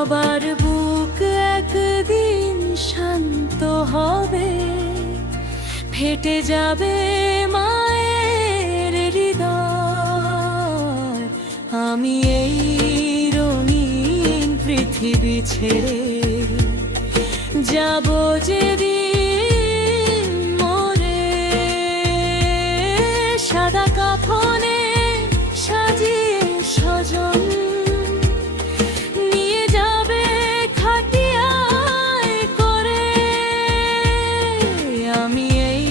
সবার বুক একদিন শান্ত হবে, ফেটে যাবে মায়ের হৃদয়। আমি এই রঙিন পৃথিবী ছেড়ে যাব যেদিন মরে, সাদা কাফনে সাজিয়ে স্বজন নিয়ে যাবে খাটিয়ায় করে। আমি এই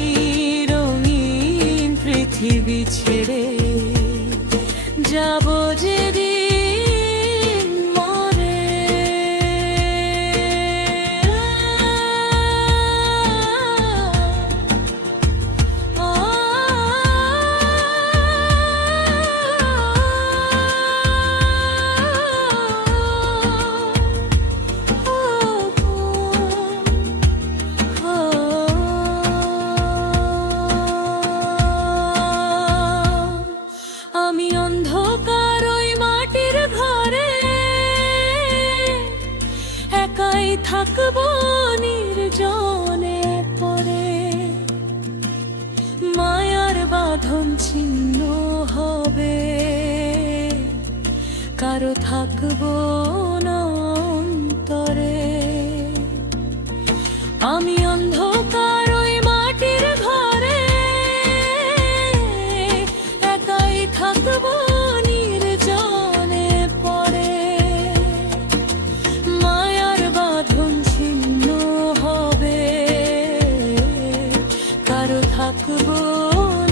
রঙিন পৃথিবী ছেড়ে যাব যেদিন থাকবো নির্জনে পরে, মায়ার বাঁধন ছিন্ন হবে, কারো থাকবো না অন্তরে। আমি অন্ধকার ওই মাটির ঘরে একাই থাকবো নির্জনে পরে, মায়ার বাঁধন ছিন্ন হবে, কারো থাকবো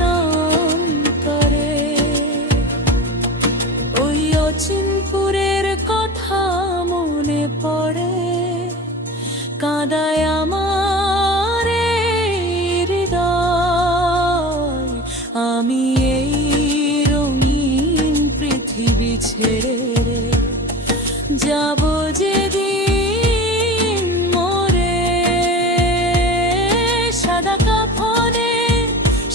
না অন্তরে। ওই অচিনপুরের কথা মনে পড়ে, কাঁদায় আমার হৃদয়। আমি এই রঙিন পৃথিবী ছেড়ে যাব যেদিন মরে, সাদা কাফনে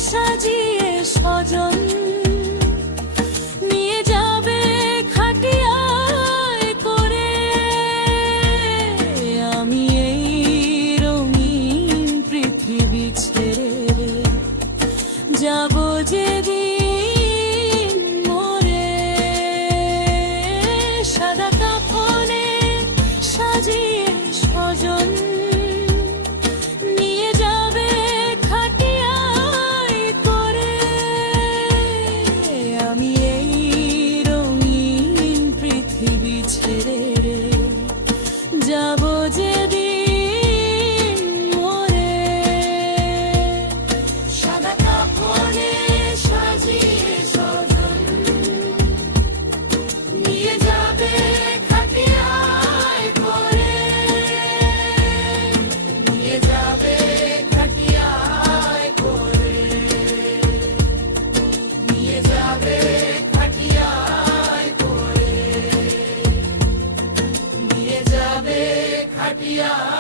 সাজিয়ে স্বজন নিয়ে যাবে খাটিয়ায় করে। আমি এই রঙিন পৃথিবী ছেড়ে যাব যেদিন মরে, সাদা কাফনে সাজিয়ে স্বজন নিয়ে যাবে খাটিয়ায় করে। আমি এই রঙিন পৃথিবী ছেড়ে যাব যেদিন মরে, সাদা কাফনে সাজিয়ে স্বজন নিয়ে যাবে খাটিয়ায় করে, নিয়ে যাবে খাটিয়ায় করে, নিয়ে যাবে খাটিয়ায় করে, নিয়ে যাবে খাটিয়ায়।